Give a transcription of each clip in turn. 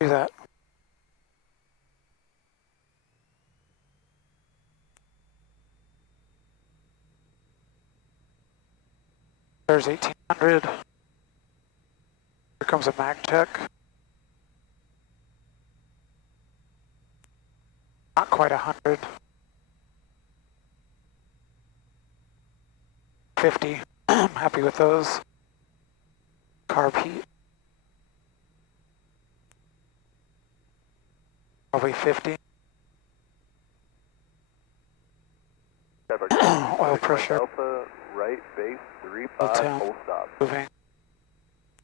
Do that. There's 1800. Here comes a mag check. Not quite 100. 50. I'm happy with those. Carb heat. Probably 50. Oil pressure. Alpha, right base, 35, full stop. Moving.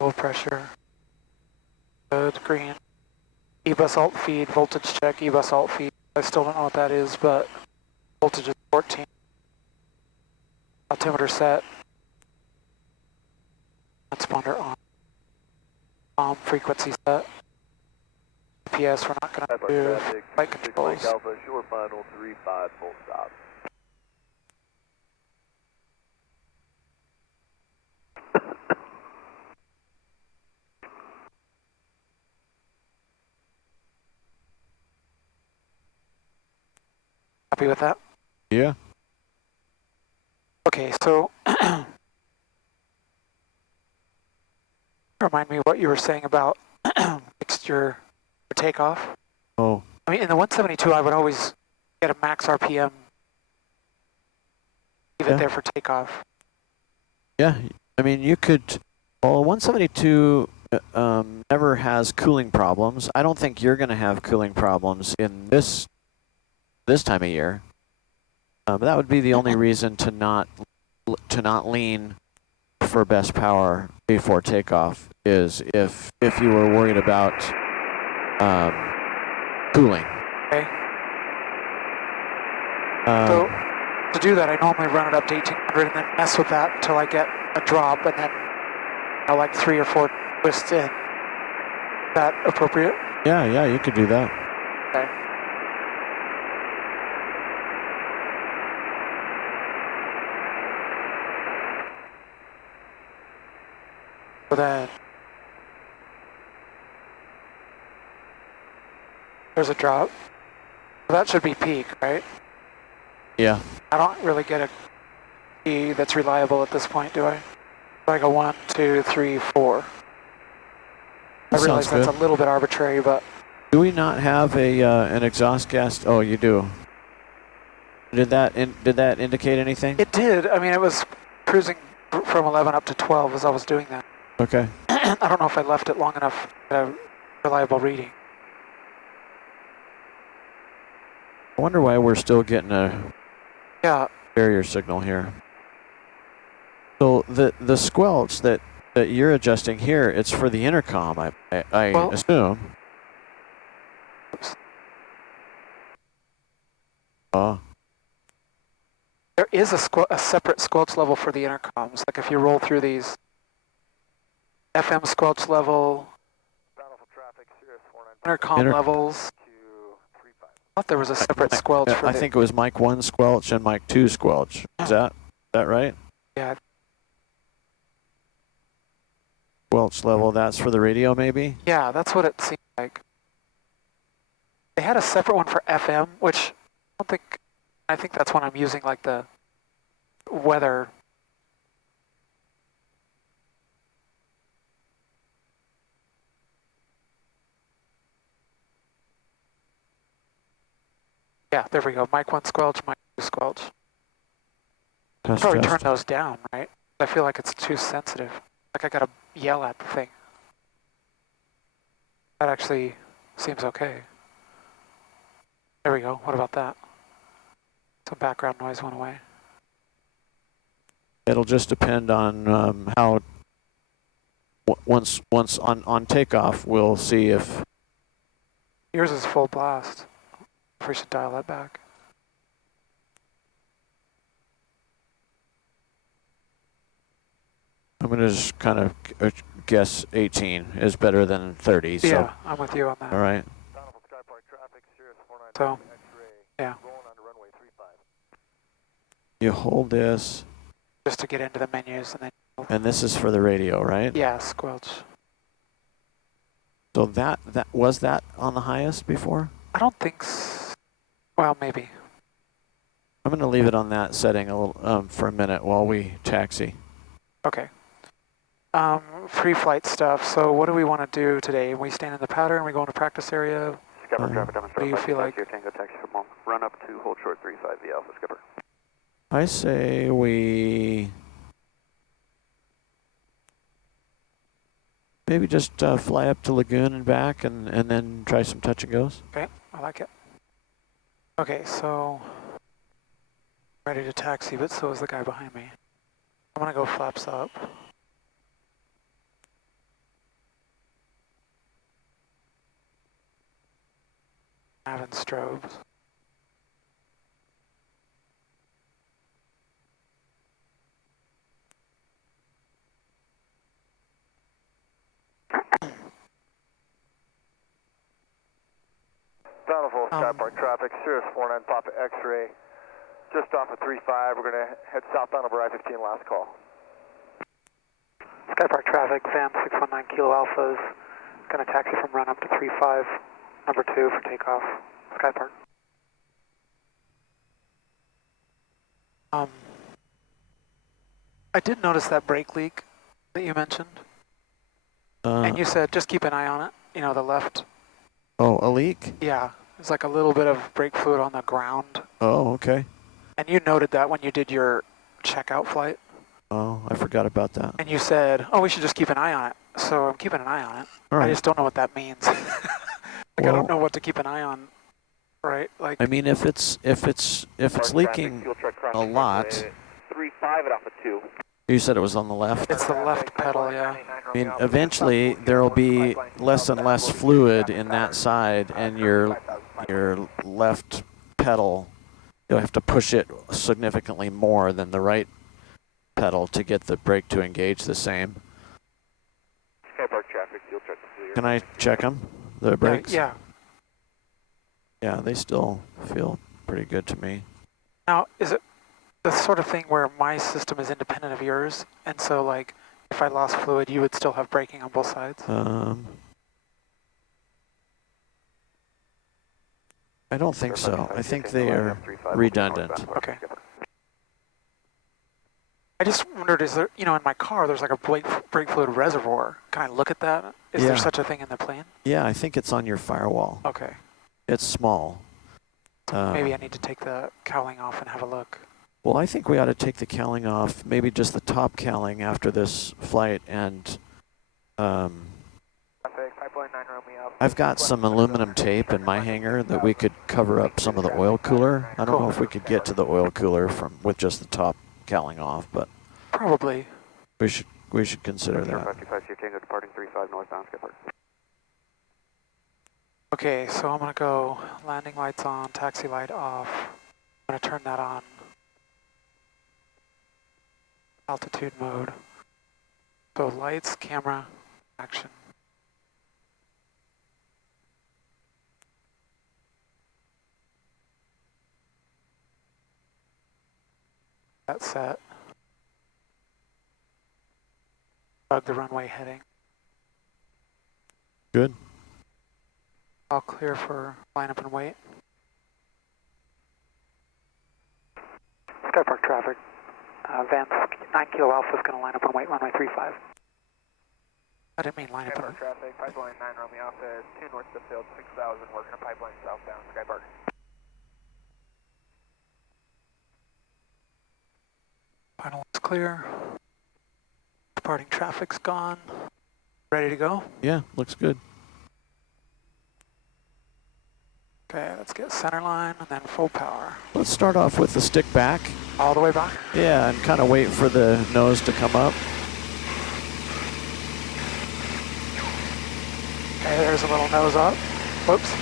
Oil pressure. Good, green. E-bus alt feed, voltage check, E-bus alt feed. I still don't know what that is, but voltage is 14. Altimeter set. Transponder on. Frequency set. GPS we're not going to do. Flight controls. Alpha, short final, 35, full stop. Happy with that? Yeah. Okay, so remind me what you were saying about mixture for takeoff. Oh. I mean, in the 172, I would always get a max RPM, leave it there for takeoff. Yeah, I mean, you could. Well, 172 never has cooling problems. I don't think you're going to have cooling problems in this time of year. But that would be the only reason to not lean for best power before takeoff is if you were worried about cooling. Okay. So to do that, I normally run it up to 1800 and then mess with that until I get a drop, and then like 3 or 4 twists in. Is that appropriate? Yeah, you could do that. Okay. So then there's a drop. So that should be peak, right? Yeah. I don't really get a key that's reliable at this point, do I? I go 1, 2, 3, 4. I realize that's a little bit arbitrary, but do we not have a an exhaust gas? Oh, you do. Did that indicate anything? it did. I mean, it was cruising from 11 up to 12 as I was doing that. Okay. I don't know if I left it long enough to have reliable reading. I wonder why we're still getting a barrier signal here. So the squelch that you're adjusting here, it's for the intercom, I assume. Oops. There is a separate squelch level for the intercoms. Like if you roll through these, FM squelch level, intercom levels. I thought there was a separate squelch for I think it was mic 1 squelch and mic 2 squelch. Is that right? Yeah. Squelch level, that's for the radio maybe? Yeah, that's what it seemed like. They had a separate one for FM, which I think that's when I'm using like the weather. Yeah, there we go. Mic 1 squelch, mic 2 squelch. Probably turn those down, right? I feel like it's too sensitive. Like I gotta yell at the thing. That actually seems okay. There we go. What about that? Some background noise went away. It'll just depend on how. Once on takeoff, we'll see if. Yours is full blast. If we should dial that back. I'm gonna just kind of guess 18 is better than 30. So. Yeah, I'm with you on that. All right. So, yeah. You hold this. Just to get into the menus and then. And this is for the radio, right? Yeah, squelch. So that was that on the highest before? I don't think well, maybe. I'm going to leave it on that setting a little, for a minute while we taxi. Okay. Pre-flight stuff. So what do we want to do today? We stand in the pattern, we go into practice area. Skipper, traffic What do you feel like? Tango taxi from home. Run up to hold short 35 the Alpha, Skipper. I say we maybe just fly up to Lagoon and back and then try some touch and goes. Okay, I like it. Okay, so ready to taxi, but so is the guy behind me. I'm gonna go flaps up. Having strobes. Downhill Sky Park traffic, Cirrus 49 Papa X-ray. Just off of 35, we're gonna head southbound over I-15 last call. Sky Park traffic, Van 619 Kilo Alphas. Gonna taxi from run up to 35, number 2 for takeoff. Sky Park. I did notice that brake leak that you mentioned. And you said just keep an eye on it, you know, the left. Oh, a leak? Yeah, there's like a little bit of brake fluid on the ground. Oh, okay. And you noted that when you did your checkout flight. Oh, I forgot about that. And you said, oh, we should just keep an eye on it. So I'm keeping an eye on it. All right. I just don't know what that means. Like, Well, I don't know what to keep an eye on, right? Like, I mean, if it's leaking a lot. 35 at Alpha 2. You said it was on the left. it's the left pedal, yeah. I mean, eventually there will be less and less fluid in that side, and your left pedal, you'll have to push it significantly more than the right pedal to get the brake to engage the same. Sky Park traffic, field check. Can I check them, the brakes? Yeah. Yeah, they still feel pretty good to me. Now, is it the sort of thing where my system is independent of yours, and so like if I lost fluid, you would still have braking on both sides? I don't think so. I think they are redundant. Okay. I just wondered, is there, you know, in my car, there's like a brake fluid reservoir. Can I look at that? Is there Yeah. such a thing in the plane? Yeah, I think it's on your firewall. Okay. It's small. Maybe I need to take the cowling off and have a look. Well, I think we ought to take the cowling off, maybe just the top cowling after this flight, and I've got some aluminum tape in my hangar that we could cover up some of the oil cooler. I don't know if we could get to the oil cooler with just the top cowling off, but Probably. we should consider that. 55 Tango departing 35 northbound, Skipper. Okay, so I'm gonna go landing lights on, taxi light off. I'm gonna turn that on. Altitude mode. So lights, camera, action. That's set. Bug the runway heading. Good. All clear for line up and wait. Sky Park traffic. Van 9 Kilo Alpha is going to line up and wait runway 35. I didn't mean line up Sky and Park traffic, pipeline 9 Romeo Alpha, 2 north to the field, 6000, working a pipeline southbound, Sky Park. final is clear. Departing traffic's gone. Ready to go? Yeah, looks good. Okay, let's get center line and then full power. Let's start off with the stick back. All the way back? Yeah, and kind of wait for the nose to come up. Okay, there's a little nose up. Whoops.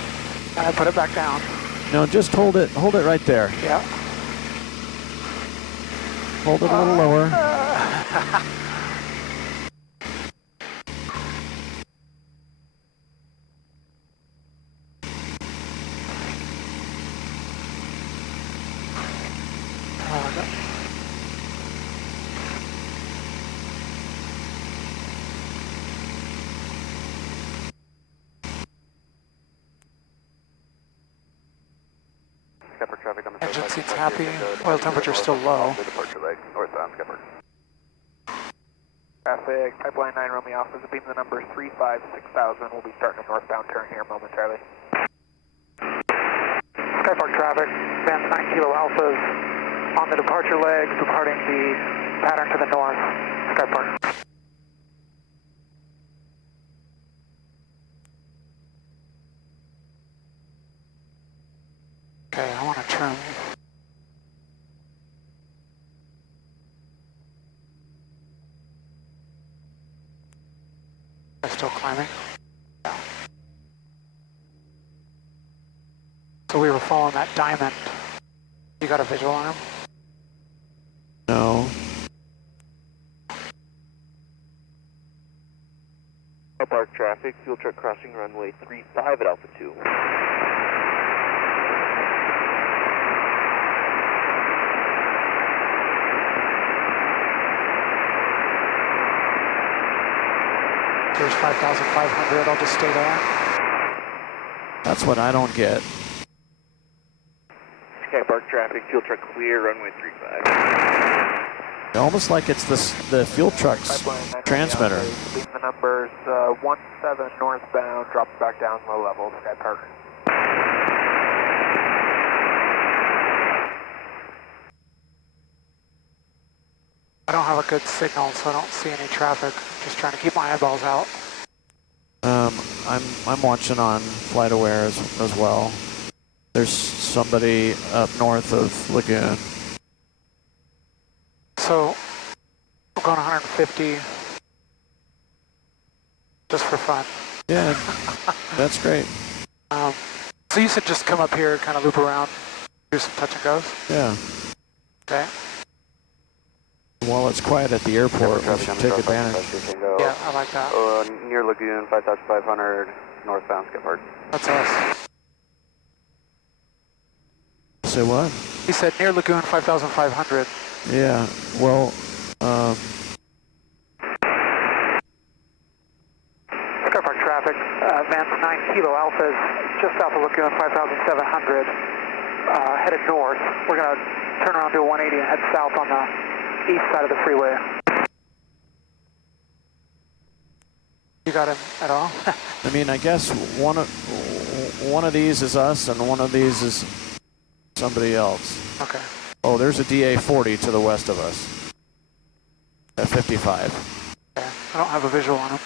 And I put it back down. No, just hold it right there. Yeah. Hold it a little lower. Skipper traffic on the Engine south side. seems happy. Oil temperature's still low. The departure leg, northbound Skipper. Traffic, pipeline 9 Romeo Alpha, the beam the number 356,000. We'll be starting a northbound turn here momentarily. Skypark traffic, Vans 9 Kilo Alphas on the departure legs, departing the pattern to the north. Skypark. Okay, I want to trim. Am I still climbing? Yeah. So we were following that diamond. You got a visual on him? No. Park traffic, fuel truck crossing runway 35 at Alpha 2. There's 5,500, I'll just stay there. That's what I don't get. Skypark traffic, fuel truck clear, runway 35. Almost like it's the fuel truck's transmitter. Leave the numbers 17 northbound, drop back down low level, Skypark. I don't have a good signal, so I don't see any traffic. Just trying to keep my eyeballs out. I'm watching on FlightAware as well. There's somebody up north of Lagoon. So, we're going 150 just for fun. Yeah, that's great. So you said just come up here, kind of loop around, do some touch and goes? Yeah. Okay. While it's quiet at the airport, we should take advantage. Yeah, I like that. Near Lagoon, 5,500, northbound Skypark. That's us. Say what? He said near Lagoon, 5,500. Yeah, well, Skypark traffic, Vans 9 Kilo Alphas, just south of Lagoon, 5,700, headed north. We're going to turn around to a 180 and head south on the east side of the freeway. You got him at all? I mean, I guess one of these is us and one of these is somebody else. Okay. Oh, there's a DA-40 to the west of us at 55. Okay. I don't have a visual on him.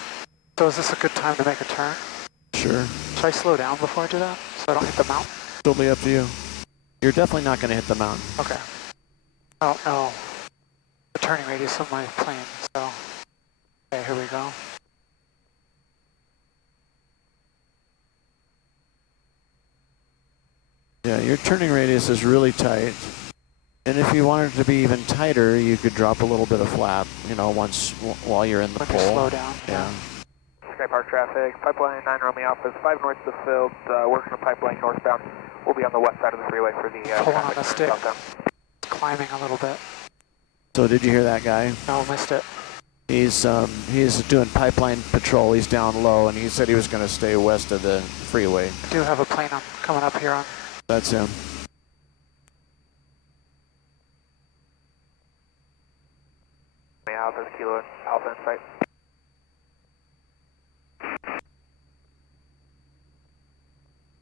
So is this a good time to make a turn? Sure. Should I slow down before I do that so I don't hit the mountain? It'll be up to you. You're definitely not going to hit the mountain. Okay. I don't know the turning radius of my plane, so. Okay, here we go. Yeah, your turning radius is really tight. And if you wanted it to be even tighter, you could drop a little bit of flap, you know, while you're in the Let me pole. slow down, yeah. Skypark traffic, pipeline 9 Romeo Alpha, 5 north of the field, working the pipeline northbound. We'll be on the west side of the freeway for the Pulling on traffic the stick. southbound. Climbing a little bit. So did you hear that guy? No, missed it. He's doing pipeline patrol. He's down low, and he said he was going to stay west of the freeway. I do have a plane coming up here on. That's him. Alpha Kilo Alpha in sight.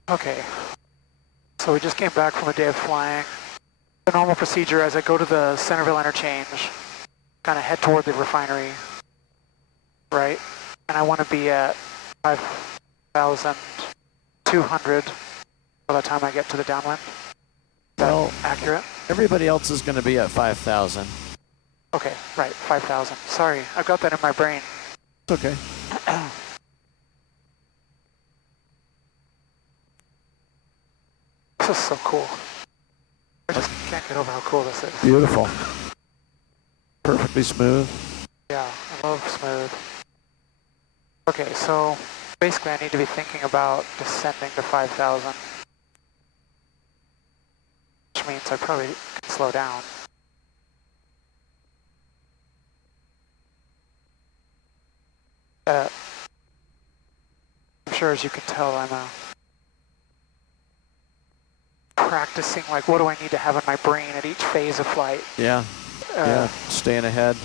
Okay. So we just came back from a day of flying. The normal procedure as I go to the Centerville interchange, kind of head toward the refinery, right? And I want to be at 5,200 by the time I get to the downwind. Is that Well, accurate? everybody else is going to be at 5,000. Okay, right, 5,000. Sorry, I've got that in my brain. It's okay. This is so cool. I just can't get over how cool this is. Beautiful. Perfectly smooth. Yeah, I love smooth. Okay, so basically I need to be thinking about descending to 5,000. Which means I probably can slow down. I'm sure as you can tell I'm a practicing, like, what do I need to have in my brain at each phase of flight. Yeah, yeah, staying ahead.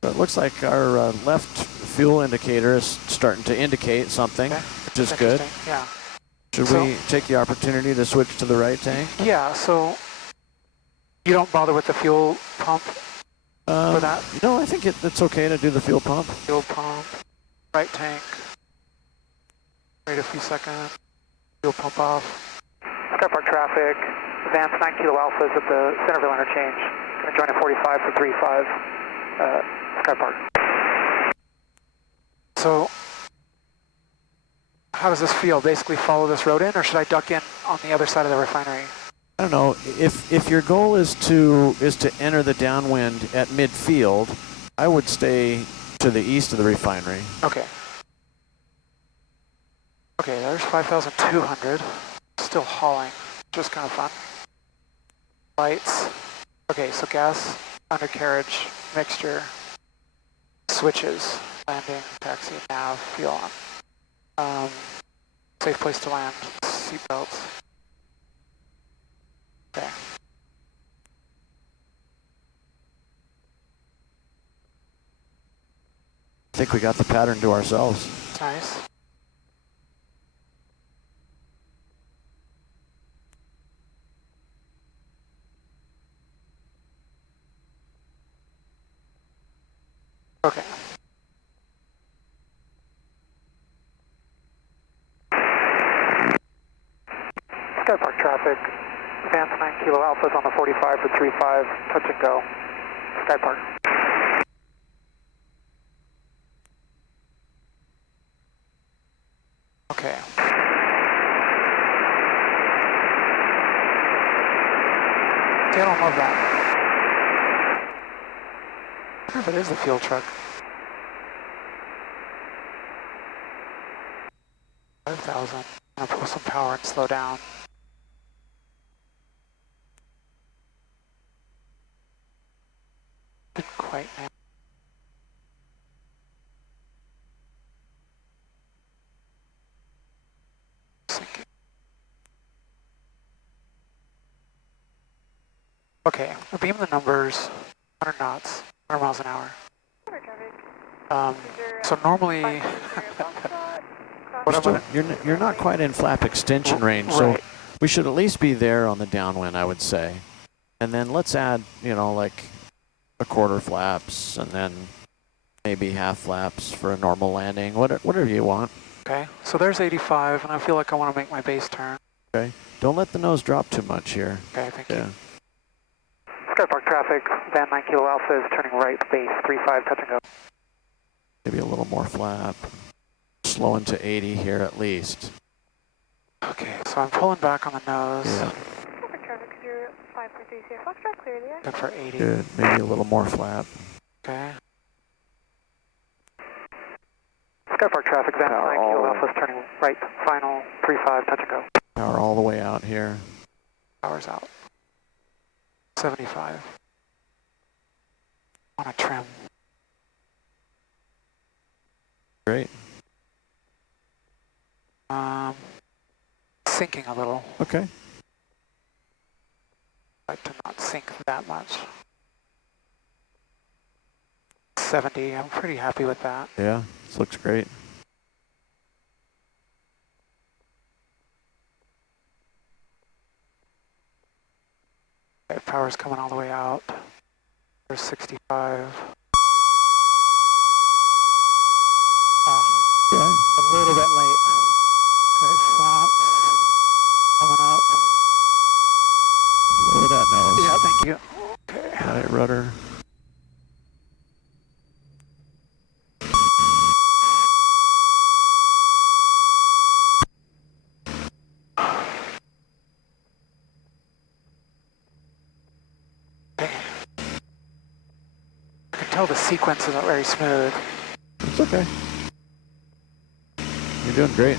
But it looks like our left fuel indicator is starting to indicate something, Okay. which is good. Yeah. Should we take the opportunity to switch to the right tank? Yeah, so you don't bother with the fuel pump for that? No, I think it's okay to do the fuel pump. Fuel pump, right tank. Wait a few seconds. Fuel pump off. Skypark traffic. Advance 9 Kilo Alpha is at the Centerville interchange. Going to join at 45 for 35. Skypark. So, how does this feel? Basically follow this road in, or should I duck in on the other side of the refinery? I don't know. If your goal is to enter the downwind at midfield, I would stay to the east of the refinery. Okay. Okay, there's 5,200. Still hauling. Just kind of fun. Lights. Okay, so gas, undercarriage, mixture, switches, landing, taxi, nav, fuel on. Safe place to land. Seat belts. Okay. I think we got the pattern to ourselves. Nice. Okay. Skypark traffic. Advance 9 Kilo Alpha is on the 45 for 35. Touch and go. Skypark. Okay. See, I don't love that. I wonder if it is the fuel truck. 5,000. I'm gonna pull some power and slow down. Didn't quite man. Sinking. Okay, I'll beam the numbers. 100 knots, 100 miles an hour. So normally, You're not quite in flap extension range, right. so we should at least be there on the downwind, I would say. And then let's add, you know, like a quarter flaps, and then maybe half flaps for a normal landing, whatever you want. Okay, so there's 85, and I feel like I want to make my base turn. Okay, don't let the nose drop too much here. Okay, thank you. Skypark traffic, Van 9 Kilo Alpha is turning right, base 35, touch and go. Maybe a little more flap. Slowing to 80 here at least. Okay, so I'm pulling back on the nose. Yeah. Skypark traffic, 0543 Foxtrot, clear the Good for 80. Good, maybe a little more flap. Okay. Skypark traffic, Van 9 Kilo Alpha is turning right, final 35, touch and go. Power all the way out here. Power's out. 75. On a trim. Great. Sinking a little. Okay. I'd like to not sink that much. 70, I'm pretty happy with that. Yeah, this looks great. Okay, power's coming all the way out. There's 65. Right. A little bit late. Great flaps. Coming up. Lower that nose. Yeah, thank you. Okay. Got it, rudder. Okay. I can tell the sequence isn't very smooth. It's okay. You're doing great.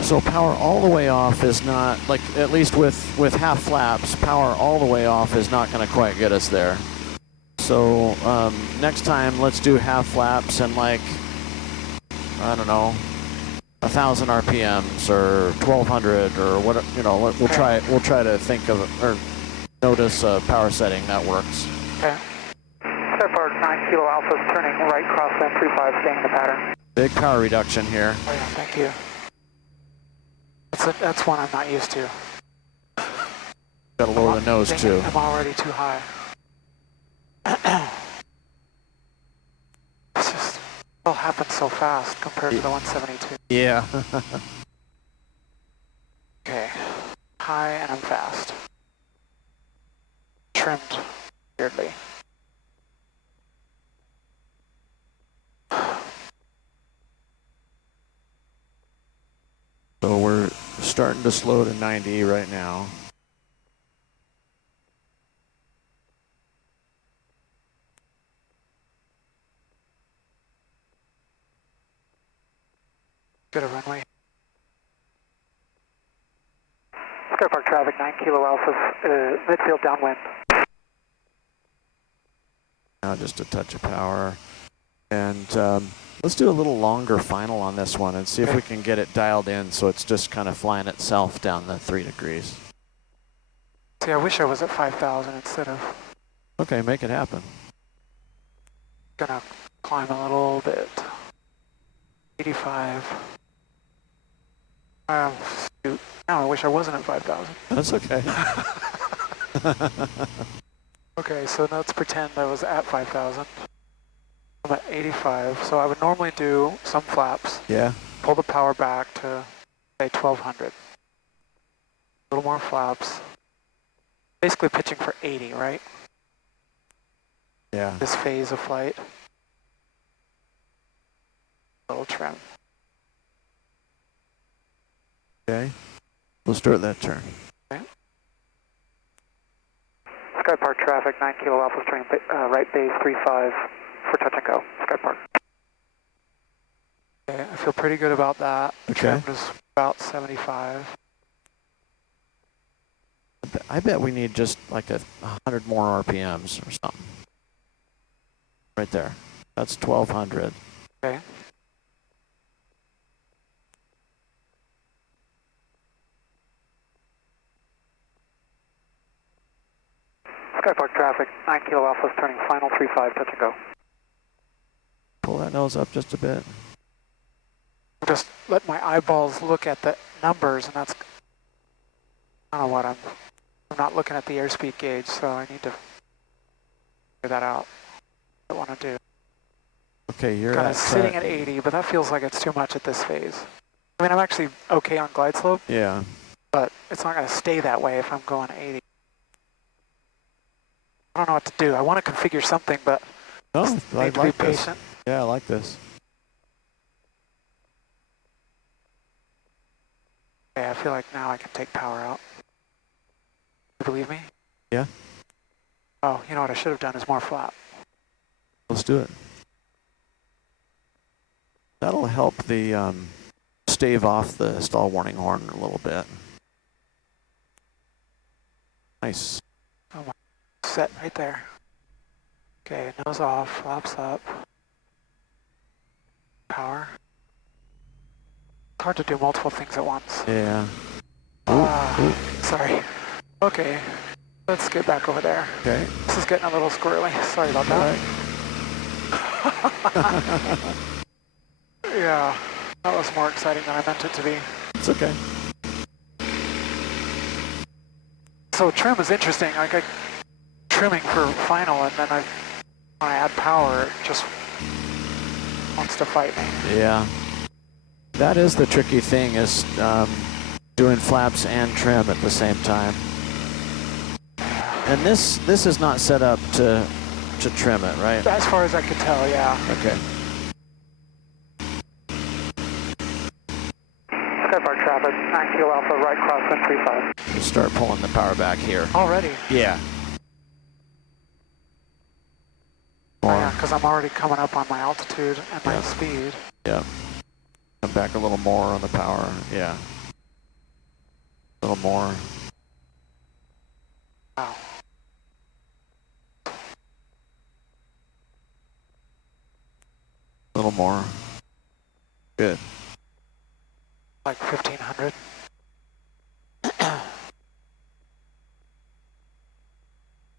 So, So power all the way off is not, like, at least with half flaps, power all the way off is not going to quite get us there. So next time, let's do half flaps and, like, I don't know, 1,000 RPMs or 1,200 or what, you know, we'll try to think of, or notice a power setting that works. Okay. Step our 9 Kilo Alpha is turning right cross N35, staying in the pattern. Big power reduction here. Oh yeah, thank you. That's one I'm not used to. Got to lower the nose too. I'm already too high. It's just, it all happens so fast compared to the 172. Yeah. Okay, high and I'm fast. Trimmed, weirdly. So we're starting to slow to 90 right now. Get a runway. Sky Park traffic, 9 Kilo Alpha, midfield downwind. Now just a touch of power. And let's do a little longer final on this one and see if we can get it dialed in so it's just kind of flying itself down the 3 degrees. See, I wish I was at 5,000 instead of... Okay, make it happen. Gonna climb a little bit. 85. Shoot. Now I wish I wasn't at 5,000. That's okay. Okay, so let's pretend I was at 5,000. I'm at 85, so I would normally do some flaps. Yeah. Pull the power back to, say, 1,200. A little more flaps. Basically pitching for 80, right? Yeah. This phase of flight. A little trim. Okay. We'll start that turn. Okay. Sky Park traffic, 9 Kilo Alpha, turning right base 35 for touch and go. Sky Park. Okay, I feel pretty good about that. Okay. Trim is about 75. I bet we need just like 100 more RPMs or something. Right there. That's 1,200. Okay. Sky Park traffic, 9 Kilo Alpha, turning final 35, touch and go. Pull that nose up just a bit. Just let my eyeballs look at the numbers, and that's, I don't know what I'm not looking at the airspeed gauge, so I need to figure that out. What I want to do. Okay, you're Kind at of sitting at 80, but that feels like it's too much at this phase. I mean, I'm actually okay on glide slope, yeah. but it's not going to stay that way if I'm going 80. I don't know what to do. I want to configure something, but No, I need to like be this. patient. Yeah, I like this. Okay, I feel like now I can take power out. You believe me? Yeah. Oh, you know what I should have done is more flap. Let's do it. That'll help the stave off the stall warning horn a little bit. Nice. Oh my, set right there. Okay, nose off, flaps up. Power. It's hard to do multiple things at once. Yeah. Sorry. Okay, let's get back over there. Okay. This is getting a little squirrely. Sorry about All that. right. Yeah, that was more exciting than I meant it to be. It's okay. So trim is interesting. Like I trimming for final, and then when I add power, it just wants to fight me. Yeah. That is the tricky thing, is doing flaps and trim at the same time. And this is not set up to trim it, right? As far as I could tell, yeah. Okay. Sky Park traffic, 9 Kilo Alpha, right cross N35. We'll start pulling the power back here. Already? Yeah. Oh, More. yeah, because I'm already coming up on my altitude and my Yeah. speed. Yeah. Come back a little more on the power. Yeah. A little more. Wow. A little more. Good. Like 1,500.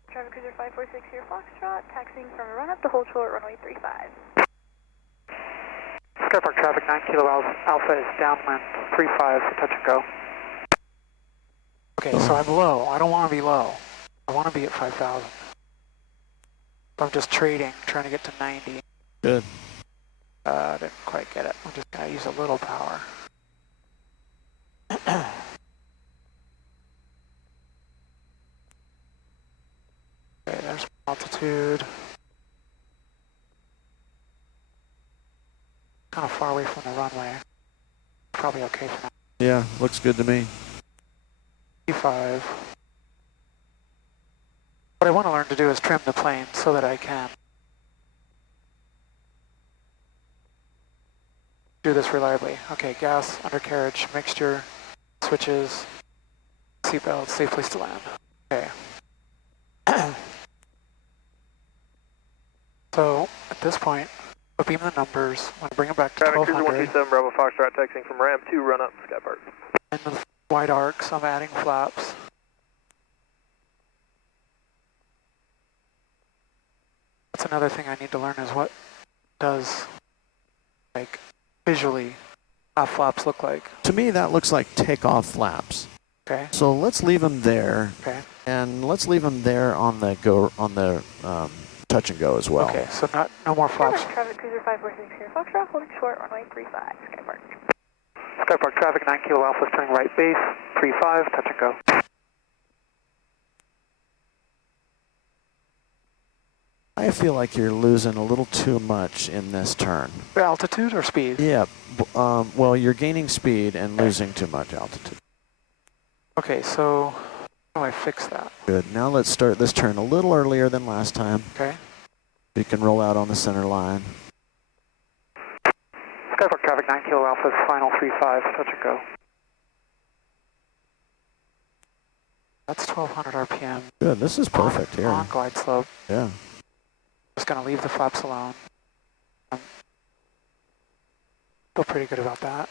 Traffic Cruiser 546 here, Foxtrot, taxiing from a run-up to hold short runway 35. Skypark traffic 9 Kilo Alpha is downwind 35 for touch and go. Okay, so I'm low. I don't want to be low. I want to be at 5,000. I'm just trading, trying to get to 90. Good. Didn't quite get it. I'm just going to use a little power. Okay, there's altitude. Kind of far away from the runway. Probably okay for now. Yeah, looks good to me. E5. What I want to learn to do is trim the plane so that I can do this reliably. Okay, gas, undercarriage, mixture, switches, seatbelt, safe place to land. Okay. So, at this point, I'll beam the numbers. I'm going to bring it back to Traffic Cruiser 1200. 127 Bravo Foxtrot, taxiing from ramp 2, run up, Skypark. And the wide arcs, I'm adding flaps. That's another thing I need to learn is what does, like, visually, how flaps look like. To me, that looks like takeoff flaps. Okay, So let's leave them there, okay. and let's leave them there on the touch and go as well. Okay, so no more flaps. Traffic Cruiser 546 here, Foxtrot, holding short runway 35, Skypark. Skypark traffic 9 Kilo Alpha is turning right base, 35, touch and go. I feel like you're losing a little too much in this turn. Altitude or speed? Yeah, well, you're gaining speed and losing too much altitude. Okay, so how do I fix that? Good. Now let's start this turn a little earlier than last time. Okay. You can roll out on the center line. Skypark traffic 9 Kilo Alpha is final 35, touch and go. That's 1200 RPM. Good. This is perfect here. On glide slope. Yeah. Just gonna leave the flaps alone. Feel pretty good about that.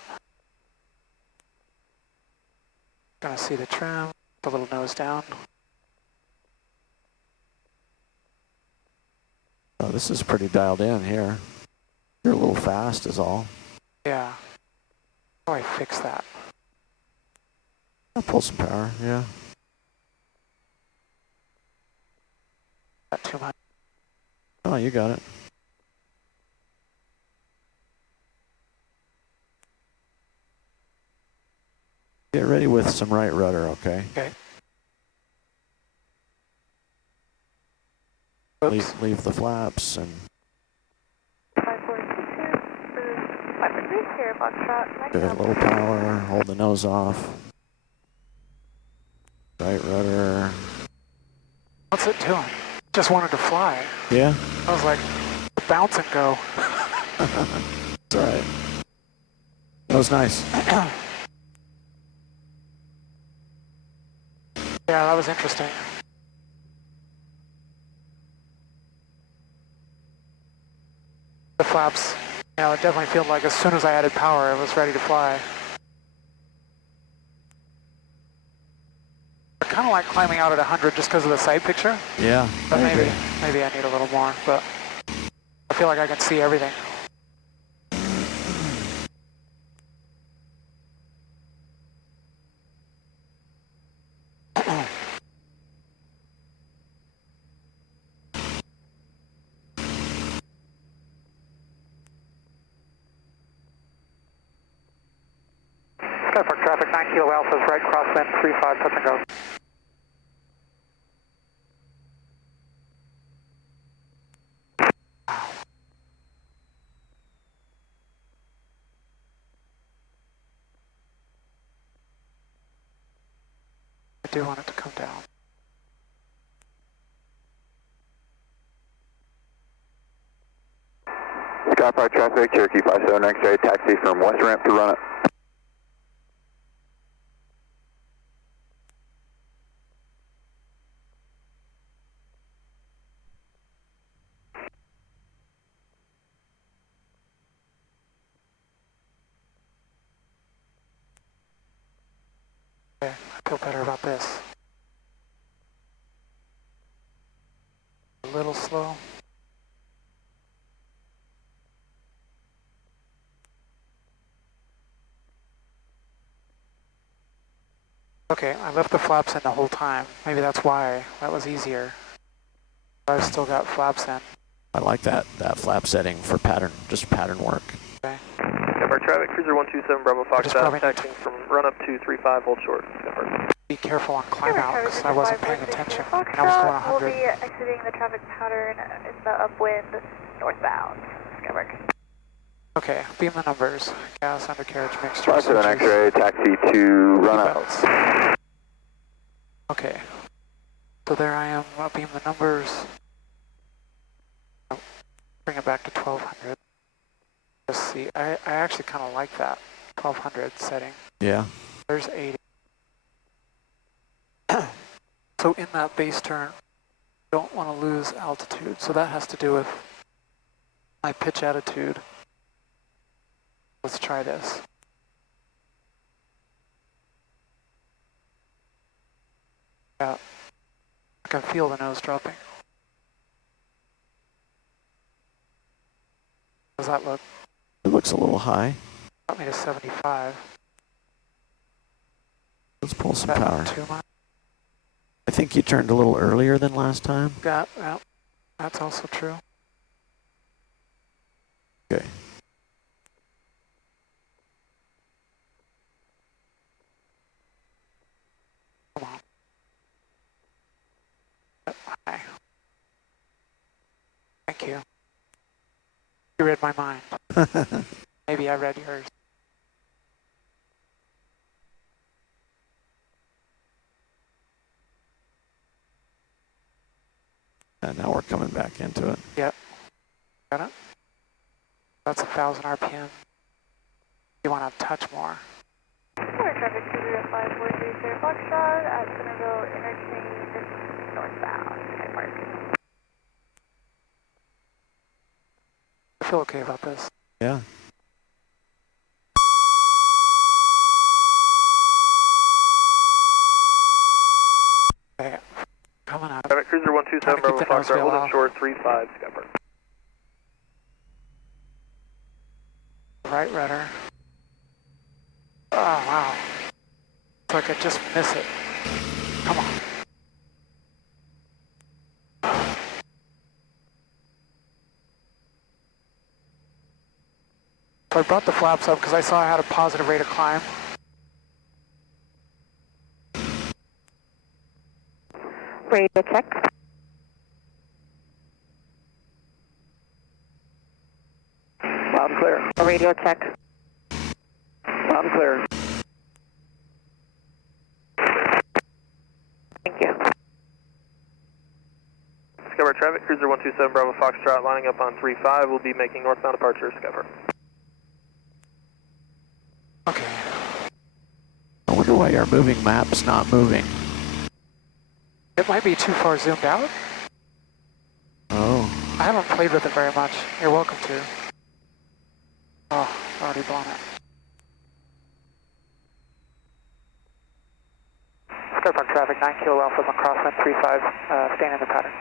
Gonna see the trim, the little nose down. Oh, this is pretty dialed in here. You're a little fast is all. Yeah. How do I fix that? I'll pull some power, yeah. Not too much. Oh, you got it. Get ready with some right rudder, okay? Okay. Oops. Leave the flaps and 546 here, Foxtrot, give it a little power, hold the nose off. Right rudder. What's it doing? Just wanted to fly. Yeah? I was like, bounce and go. That's all right. That was nice. Yeah, that was interesting. The flaps, you know, it definitely felt like as soon as I added power, it was ready to fly. I kind of like climbing out at 100 just because of the side picture, Yeah. but I agree. maybe I need a little more, but I feel like I can see everything. Skypark traffic 9 Kilo Alpha is right crosswind 35, touch and go. I do want it to come down. Skypark traffic, Cherokee 57 X-ray, taxi from west ramp to run up. Feel better about this. A little slow. Okay, I left the flaps in the whole time. Maybe that's why. That was easier. I've still got flaps in. I like that flap setting for pattern, just pattern work. Okay. Skybar traffic, cruiser 127 Bravo Foxtrot, taxiing from run up to 35, hold short. Skybar. Be careful on climb out because I wasn't paying attention. And I was Foxtrot going will 100. be exiting the traffic pattern in the upwind northbound. Skybar. Okay, beam the numbers. Gas, undercarriage, mixture, 57 switches, X-ray, taxi to run up. belts. Okay. So there I am. I'll beam the numbers. I'll bring it back to 1200. Let's see. I actually kind of like that 1200 setting. Yeah. There's 80. So in that base turn, you don't want to lose altitude. So that has to do with my pitch attitude. Let's try this. Yeah, I can feel the nose dropping. Does that look? It looks a little high. Got me to 75. Let's pull some That power. too much? I think you turned a little earlier than last time. Yeah, that's also true. Okay. Come on. Hi. Thank you. You read my mind. Maybe I read yours. And now we're coming back into it. Yep. Got it? That's 1,000 RPM. You want to touch more. Skybar traffic, cruiser 5430 Foxtrot at Centerville Interchange northbound. Skybar. I feel okay about this. Yeah. Okay. Coming up. Traffic, cruiser 127 Bravo Keep the nose Foxtrot, wheel holding off. short 35, Skybar. Right rudder. Oh, wow. It's like I just miss it. Come on. So I brought the flaps up because I saw I had a positive rate of climb. Radio check. Loud and clear. Radio check. Loud and clear. Thank you. Skybar traffic, cruiser 127 Bravo Foxtrot, lining up on 35. We'll be making northbound departure, Skybar. Okay. I wonder why our moving map's not moving. It might be too far zoomed out. Oh. I haven't played with it very much. You're welcome to. Oh, already blown it. Skybar traffic, 9 Kilo Alpha, crosswind 35, staying in the pattern.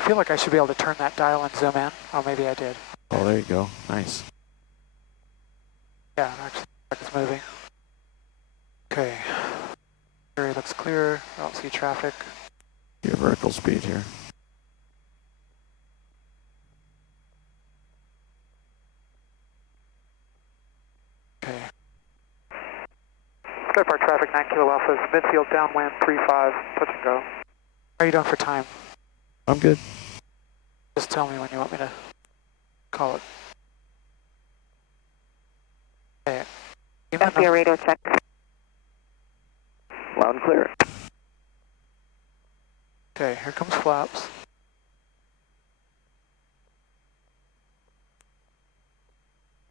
I feel like I should be able to turn that dial and zoom in. Oh, maybe I did. Oh, there you go. Nice. Yeah, actually, it's moving. Okay. Area looks clear. I don't see traffic. Your vertical speed here. Okay. Skybar traffic, 9 Kilo Alpha, midfield downwind 35, touch and go. How are you doing for time? I'm good. Just tell me when you want me to call it. Okay. That'll be a radio check. Loud and clear. Okay, here comes flaps.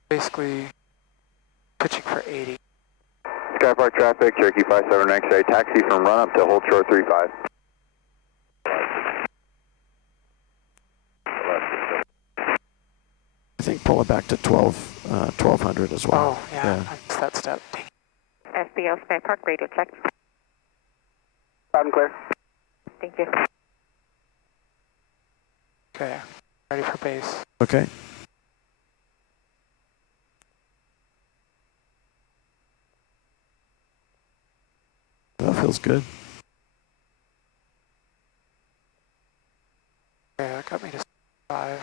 Basically pitching for 80. Skypark traffic, Cherokee 57XA, taxi from run up to hold short 35. I think pull it back to 1200 as well. Oh, yeah, I missed that step. SBL Skypark, radio check. Loud and clear. Thank you. Okay, ready for base. Okay. That feels good. Okay, that got me to 5.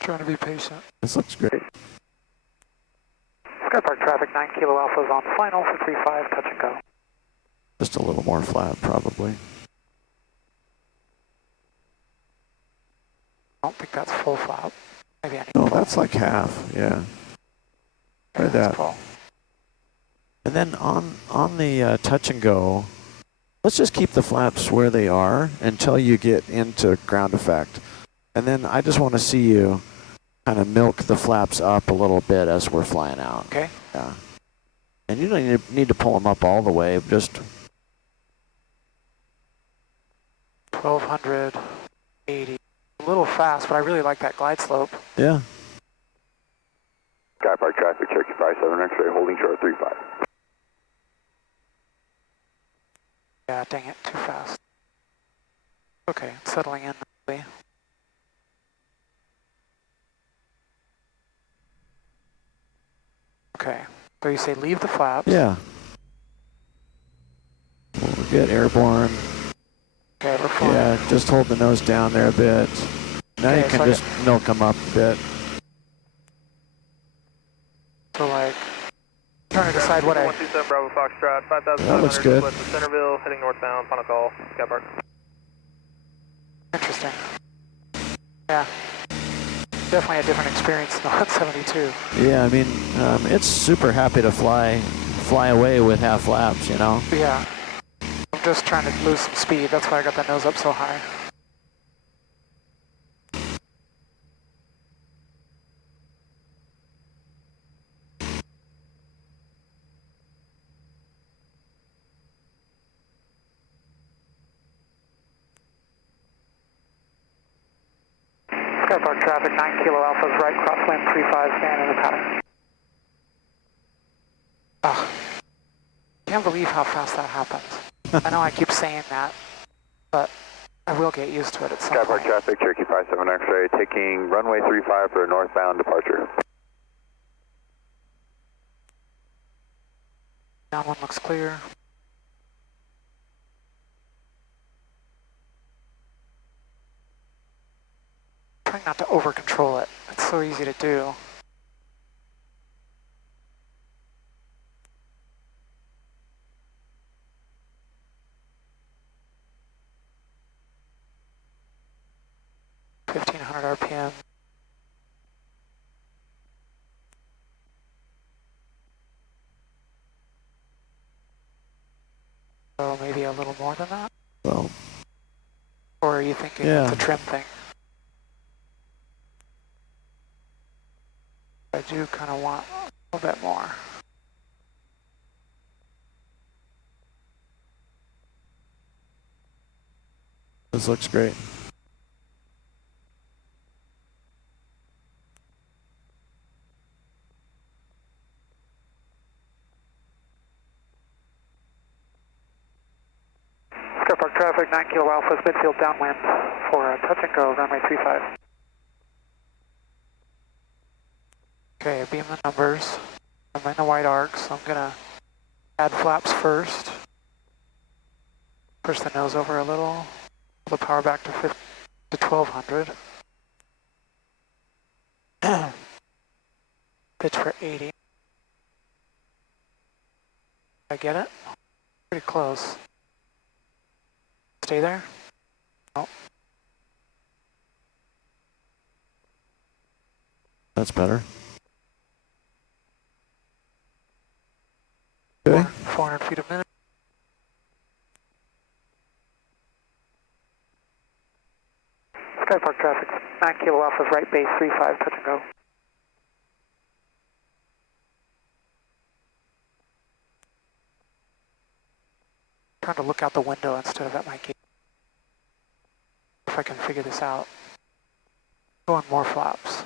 Trying to be patient. This looks great. Skypark traffic, 9 Kilo Alpha is on final for 35, touch and go. Just a little more flat, probably. I don't think that's full flap. Maybe I need No, full. that's like half, yeah. Try Yeah, that. that's full. And then on the touch and go, let's just keep the flaps where they are until you get into ground effect. And then I just want to see you kind of milk the flaps up a little bit as we're flying out. Okay. Yeah. And you don't need to pull them up all the way, just 1280. A little fast, but I really like that glide slope. yeah. Skypark traffic, Cherokee 57XA, holding short 35. Yeah, dang it, too fast. Okay, it's settling in nicely. Okay, so you say leave the flaps. Yeah. We'll get airborne. Okay, we're flying. Yeah, just hold the nose down there a bit. Now Okay, you can so I just milk them up a bit. So like, trying to decide what I... 127 Bravo Foxtrot, 5,500 That looks good. west of Centerville, heading northbound, final call, Skypark. Interesting. Yeah. Definitely a different experience than the 172. Yeah, I mean, it's super happy to fly away with half flaps, you know? Yeah. I'm just trying to lose some speed. That's why I got the nose up so high. Skypark traffic, 9 Kilo Alpha's right, crosswind 35, stand in the pattern. Ah, can't believe how fast that happens. I know I keep saying that, but I will get used to it at some Skypark point. traffic, Cherokee 57XA, taking runway 35 for a northbound departure. Downwind looks clear. Trying not to over control it. It's so easy to do. RPM. So maybe a little more than that? Well, Or are you thinking yeah. it's a trim thing? I do kind of want a little bit more. This looks great. Skypark traffic, 9 Kilo Alpha, midfield downwind for a touch and go, runway 35. Okay, beam the numbers. I'm in the white arc, so I'm gonna add flaps first. Push the nose over a little. Pull the power back to 1200. Pitch for 80. I get it? Pretty close. Stay there? No. That's better. Okay. 400 feet a minute. Skypark traffic, 9 Kilo Alpha, right base 35, touch and go. Trying to look out the window instead of at my gate. If I can figure this out. Going more flaps.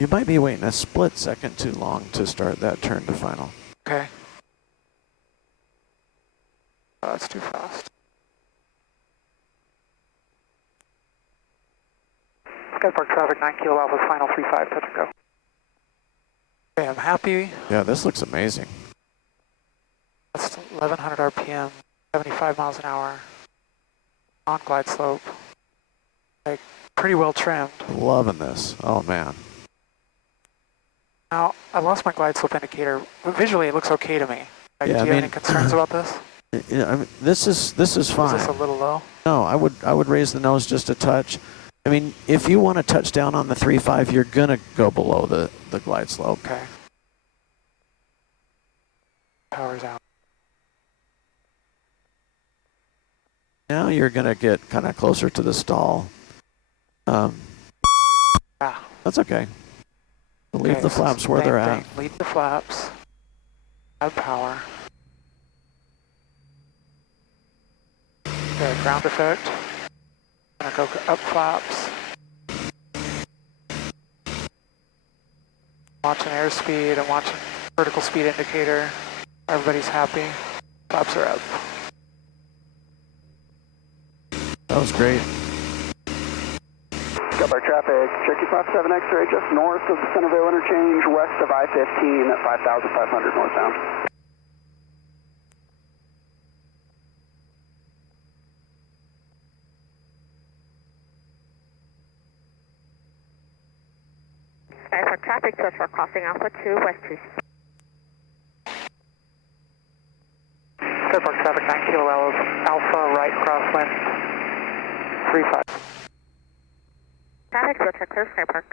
You might be waiting a split second too long to start that turn to final. Okay. Oh, that's too fast. Skypark traffic, 9 Kilo Alpha, final 35, touch and go. Okay, I'm happy. Yeah, this looks amazing. That's 1100 RPM, 75 miles an hour. On glide slope. Like, pretty well trimmed. Loving this. Oh man. Now, I lost my glide slope indicator. Visually, it looks okay to me. Like, Yeah, do you have any concerns about this? Yeah, I mean, this is fine. Is this a little low? No, I would raise the nose just a touch. I mean, if you want to touch down on the 3.5, you're gonna go below the glide slope. Okay. Power's out. Now you're gonna get kind of closer to the stall. That's okay. Leave the flaps where they're at. Leave the flaps. Add power. Okay, ground effect. Gonna go up flaps. Watching airspeed and watching vertical speed indicator. Everybody's happy. Flaps are up. That was great. Skypark traffic, Cherokee 57 X-ray just north of the Centerville interchange, west of I-15 at 5,500 northbound. Skypark traffic, so for crossing Alpha 2, West 2. Skypark traffic, 9 Kilo Alpha, right crosswind, 35. Traffic, so check clear Skypark.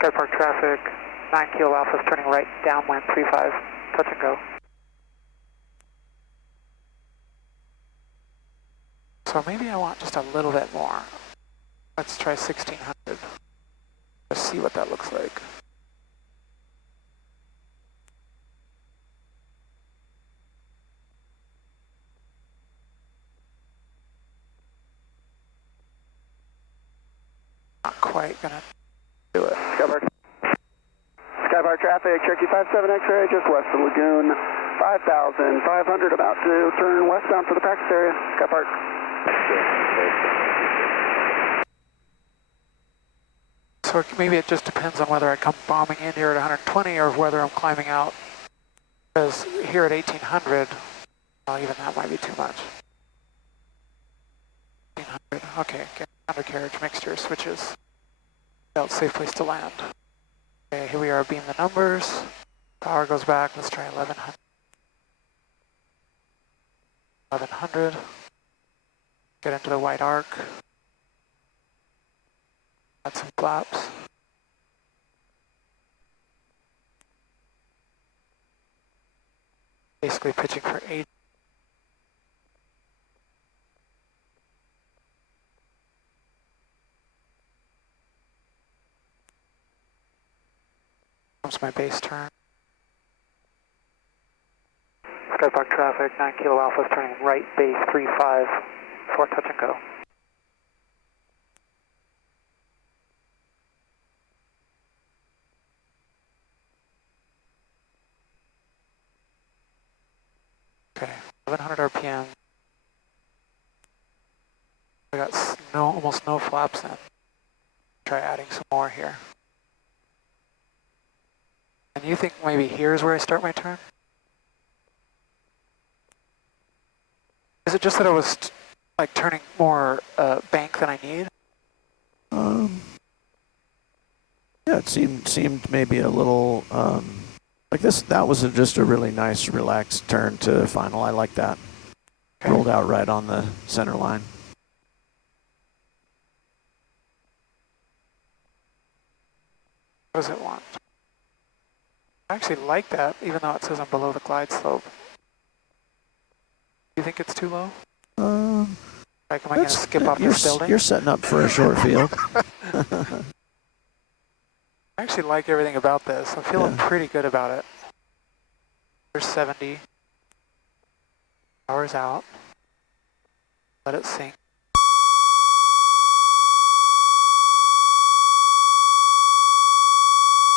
Skypark traffic, 9 Kilo Alpha is turning right downwind, 35, touch and go. So maybe I want just a little bit more. Let's try 1600. Let's see what that looks like. Not quite gonna do it. Skypark traffic, Cherokee 57 X-ray just west of Lagoon, 5,500 about to turn westbound for the practice area. Skypark. So maybe it just depends on whether I come bombing in here at 120 or whether I'm climbing out. Because here at 1800, well, even that might be too much. 1800, okay, undercarriage mixture switches. Belt safe place to land. Okay, here we are, beam the numbers. Power goes back, let's try 1100. 1100. Get into the white arc. Add some flaps. Basically pitching for 8. Comes my base turn. Skypark traffic, 9 Kilo Alpha is turning right base 35 for touch and go. Okay, 1100 RPM. I got almost no flaps in. Try adding some more here. And you think maybe here's where I start my turn? Is it just that I was like turning more bank than I need? Yeah, it seemed maybe a little like this. That was just a really nice, relaxed turn to final. I like that. Okay. Rolled out right on the center line. What does it want? I actually like that, even though it says I'm below the glide slope. Do you think it's too low? Like, am I going to skip off this building? You're setting up for a short field. I actually like everything about this. I'm feeling Yeah. pretty good about it. There's 70. Power's out. Let it sink.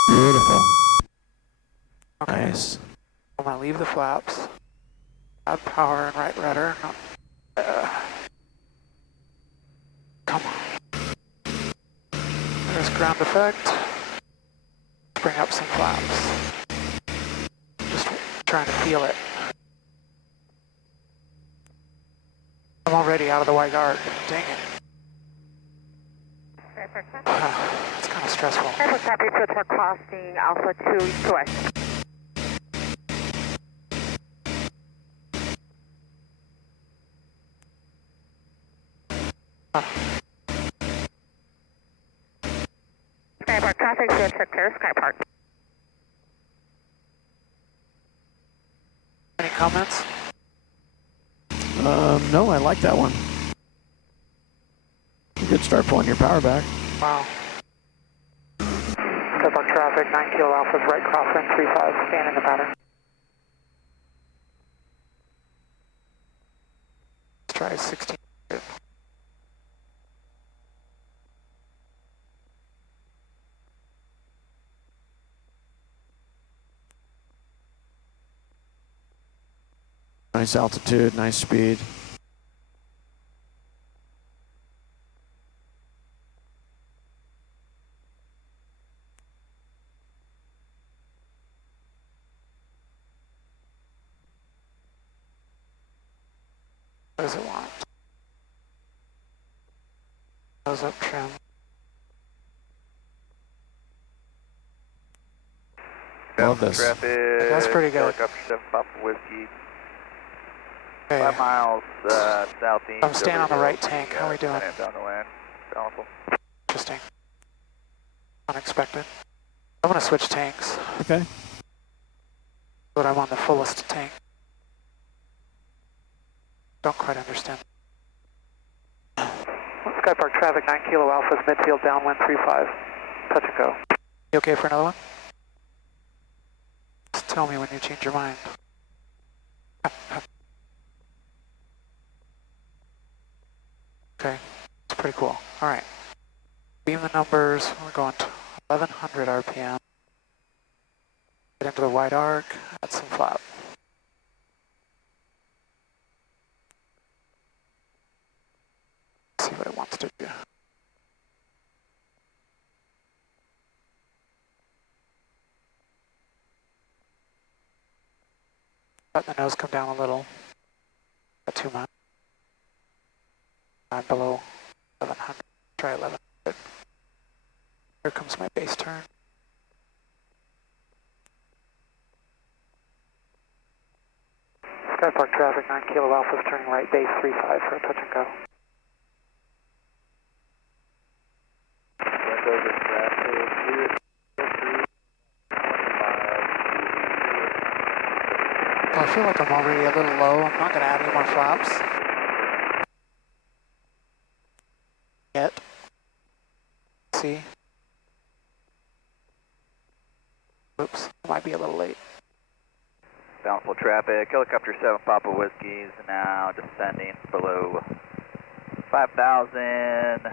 Beautiful. Okay. Nice. I'm going to leave the flaps. Add power and right rudder. Come on. There's ground effect. Bring up some flaps. Just trying to feel it. I'm already out of the white guard. Dang it. It's kind of stressful. Skypark traffic to our crossing Alpha 2 east to west. Skypark traffic to check clear Skypark. Any comments? No, I like that one. You could start pulling your power back. Wow. Skypark traffic, 9 kilo alphas, right crosswind, 35, staying in the pattern. Let's try 16. Nice altitude, nice speed. What does it want? Nose up trim. Love this. Traffic. That's pretty good. Helicopter 7 Papa Whiskey. Okay. 5 miles southeast. I'm staying over on the hill. right tank. How are we doing? Down the land. Bountiful. Interesting. Unexpected. I'm going to switch tanks, Okay. but I'm on the fullest tank. Don't quite understand. Skypark traffic, 9 kilo alphas, midfield downwind 35. Touch and go. You okay for another one? Just tell me when you change your mind. Okay, it's pretty cool. All right. Beam the numbers. We're going to 1100 RPM. Get into the wide arc, add some flap. See what it wants to do. Let the nose come down a little. Not too much. I'm below 1100. Try 1100. Here comes my base turn. Skypark traffic, 9 kilo alphas, turning right, base 35 for a touch and go. Well, I feel like I'm already a little low. I'm not going to add any more flaps. Yet. See? Oops, I might be a little late. Bountiful traffic. Helicopter 7 Papa Whiskey is now descending below 5,000.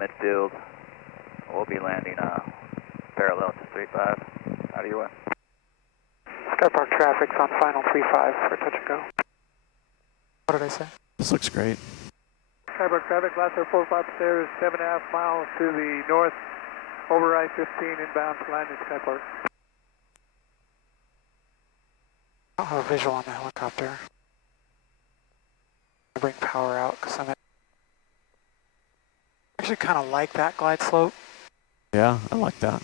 Midfield. We'll be landing parallel to 35. Out of your way. Skypark traffic's on final 35 for touch and go. What did I say? This looks great. Skypark traffic, last air 45 stairs, 7.5 miles to the north, over I-15 inbound to land in Skypark. I don't have a visual on the helicopter. bring power out because I'm actually kind of like that glide slope. Yeah, I like that.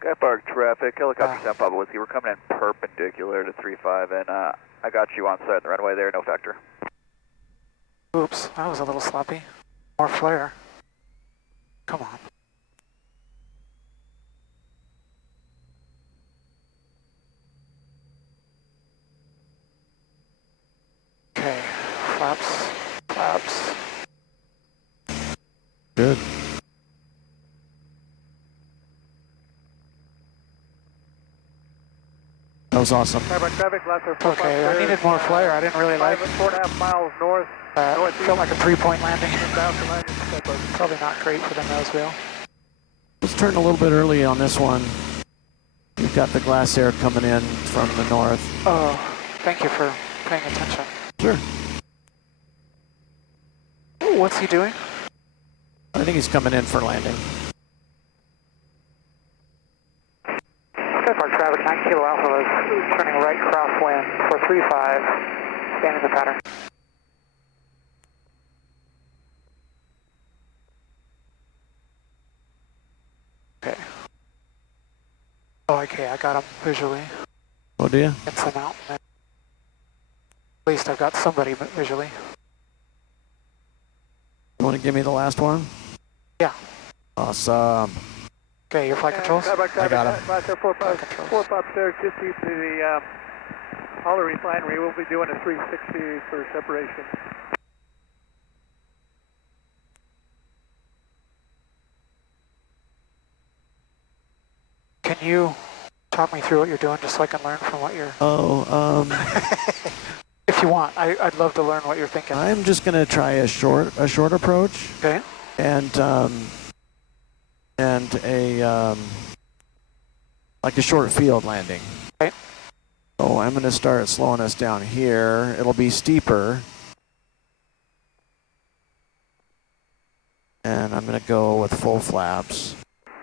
Skypark traffic, helicopter Sound Papa Whiskey. We're coming in perpendicular to 35, and I got you on site on the runway there, no factor. Oops, that was a little sloppy. More flare. Come on. Okay, flaps, flaps. Good. That was awesome. Skypark traffic, Glasser 4 Okay, I needed more flare. I didn't really like it. 4.5 miles north. Felt like a 3-point landing. Inbound to landing, Skypark. Probably not great for the nose wheel. Let's turn a little bit early on this one. We've got the glass air coming in from the north. Oh, thank you for paying attention. Sure. What's he doing? I think he's coming in for landing. Skypark traffic, 9 Kilo Alpha is turning right crosswind for 35, standing the pattern. Okay. Oh, okay, I got him visually. Oh, do you? It's a mountain. At least I've got somebody visually. You want to give me the last one? Yeah. Awesome. Okay, your flight controls? I got him. Glasser 4 upstairs, just east of the Hollow Refinery. We'll be doing a 360 for separation. Can you talk me through what you're doing just so I can learn from what you're... Oh, If you want, I'd love to learn what you're thinking. I'm just gonna try a short approach. Okay. And a like a short field landing. Okay. So I'm gonna start slowing us down here. It'll be steeper. And I'm gonna go with full flaps.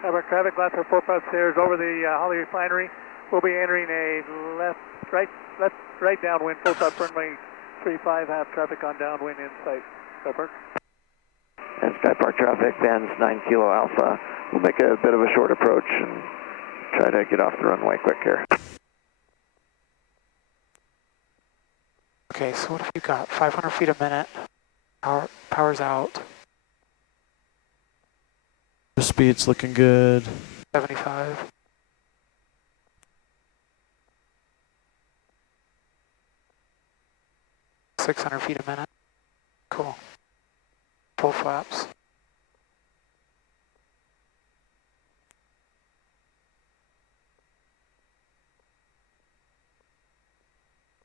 Skypark traffic, Glasser 4 upstairs over the Holly Refinery. We'll be entering a right downwind, full top runway 35, half traffic on downwind in sight. Skypark. And Skypark traffic, Vans 9 Kilo Alpha. We'll make a bit of a short approach and try to get off the runway quick here. Okay, so what have you got? 500 feet a minute. Power's out. The speed's looking good. 75. $600 feet a minute. Cool. Full flaps.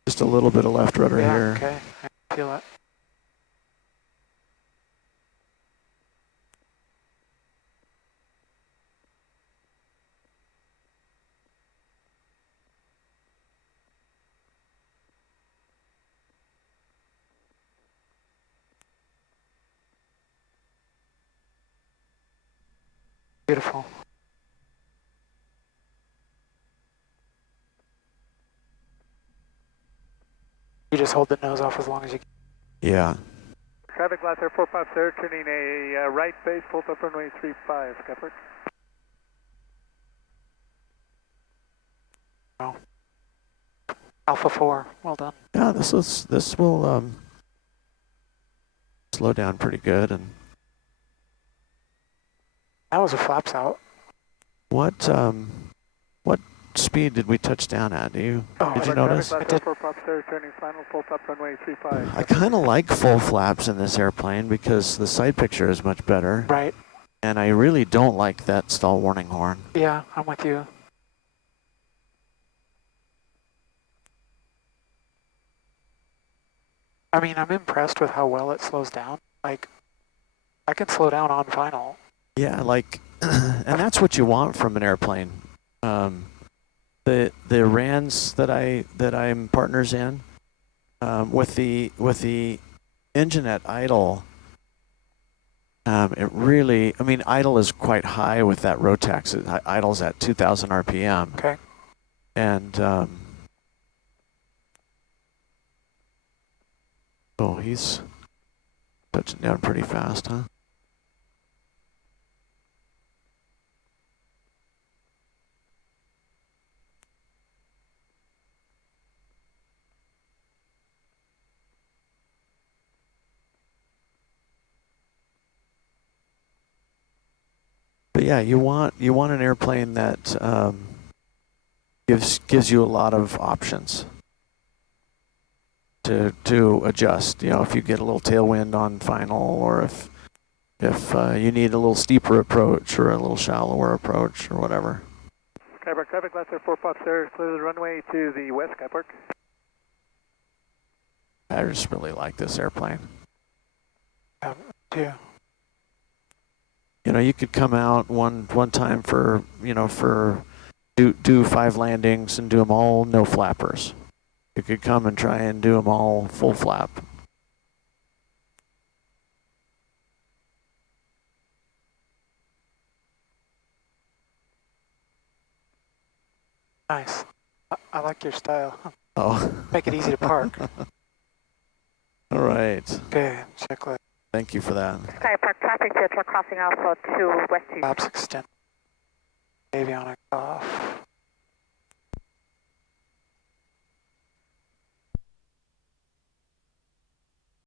Just a little bit of left rudder Yeah, here. okay. I feel it. Beautiful. You just hold the nose off as long as you can. Yeah. Traffic Glasser 4 upstairs, turning a right base, full top runway 35. Skypark. Oh. Alpha 4, well done. Yeah, this will slow down pretty good. And That was a flaps out. what speed did we touch down at? Did you notice? Traffic Glasser 4 upstairs, turning final, full top runway 35. I kind of like full flaps in this airplane because the side picture is much better. Right. And I really don't like that stall warning horn. Yeah, I'm with you. I mean, I'm impressed with how well it slows down. Like, I can slow down on final. Yeah, like, and that's what you want from an airplane. The RANs that I'm partners in, with the engine at idle, it really, I mean, idle is quite high with that Rotax. Idle's at 2,000 RPM. Okay. And Oh, he's touching down pretty fast, huh? But yeah, you want an airplane that gives you a lot of options to adjust. You know, if you get a little tailwind on final, or if you need a little steeper approach or a little shallower approach or whatever. Skypark traffic, last air 4 pops there, clear the runway to the west, Skypark. I just really like this airplane. Too. You know, you could come out one time for, you know, do 5 landings and do them all no flappers. You could come and try and do them all full flap. Nice. I like your style. Oh. Make it easy to park. All right. Okay, checklist. Thank you for that. Skypark traffic to crossing Alpha 2 West 2. Flaps extend. Avionics off.